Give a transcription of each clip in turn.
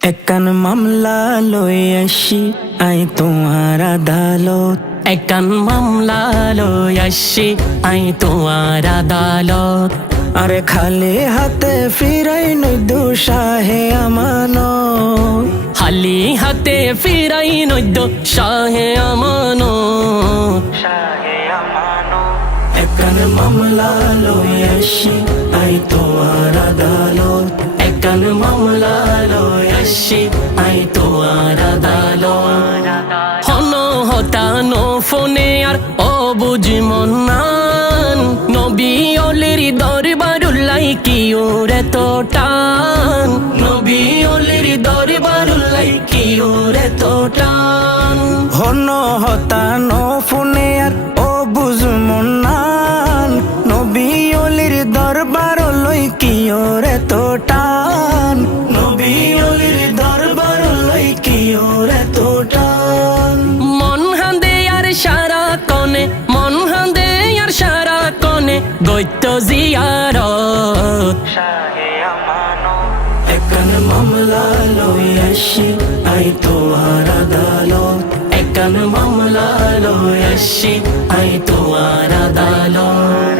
একান মামলা লই আসি আই তোমার আদালত। একান মামলা লই আসি আই তোমার আদালত। আরে খালি হাতে ফিরাই নই দুঃসাহে আমানত। খালি হাতে ফিরাই নদ্য শাহে আমানত। একান মামলা লই আসি আই তোমার আদালত। একান মামলা লই আসি আই তোমার আদালত। হন হতানো ফোনে আর অবুঝ মন্নান নবী অলির দরবারুল্লাই কি ওরে তো টান। নবী অলির দরবারুল্লাই কি ওরে তো টান। হন হতানো ফোনে আর ও বুঝ মন্নান নবী অলির দরবার লই কি ওরে তো টান। নবী অলির দরবার লই কি ওরে তো টান। মন হান্দে আর সারা কনে, মন হান্দে আর সারা কনে গইত্য জিয়ারত। একান মামলা লই আসি আই তোমার আদালত। একান মামলা লই আসি আই তোমার আদালত।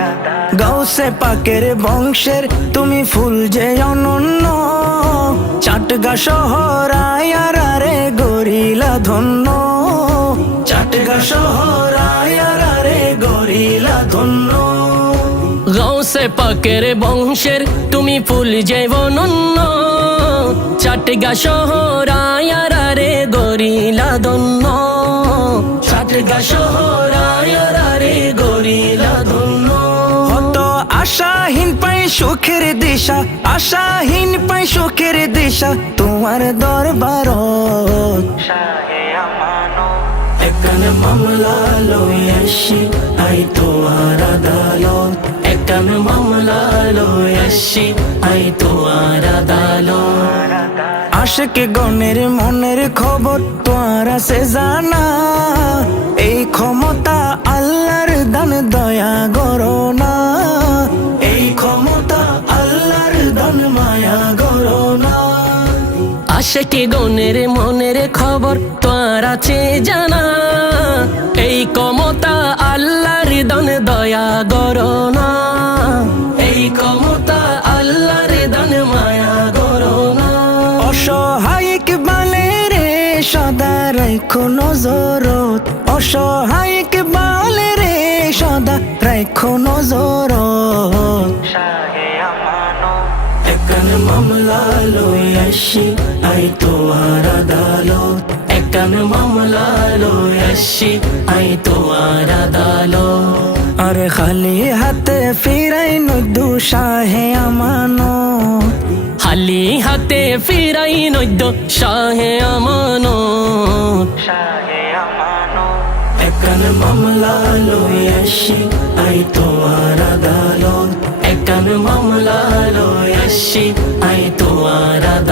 গাউসে পাকের বংশের তুমি ফুল যে অনন্য। চাটগা শহর আয়ারে গরিলা ধন্য। চাটগা শহর আয়ারে গরিলা ধন্য। গৌসে পাকের বংশের তুমি ফুল যে অনন্য। চাটগা শহর আয়ারে গরিলা ধন্য। চাটগা শহর আয়ারে গরিলা ধন্য। হত আশাহীন পাই সুখের দিশা, আশাহীন পাই সুখের দিশা তোমার দরবারত। একান মামলা লই আসি আই তোমার আদালত। একান মামলা লই আসি আই তোমার আদালত। আশিক গণের মনের খবর তোমার আছে জানা। এই ক্ষমতা আল্লাহর দান দয়া করো না। এই ক্ষমতা আল্লাহর দান মায়া করো না। আশিকে গনের মনের খবর তোর আছে জানা। এই ক্ষমতা আল্লাহর দান দয়া করো না। এই ক্ষমতা আল্লাহর দান মায়া করো না। অসহায়িক বালে রে সদা রাখো নজরত। অসহায়িক বালে রে সদা রাখো নজরত। একান মামলা লই আসি আই তোমার আদালত। একান মামলা লই আসি আই তোমার আদালত। আরে খালি হাতে ফিরাই নই দুঃসাহে আমানত। খালি হাতে ফিরাই নদ্য শাহে আমানত। একান মামলা লই আসি আই তোমার আদালত। একান মামলা লই আসি আই তোমার আদালত।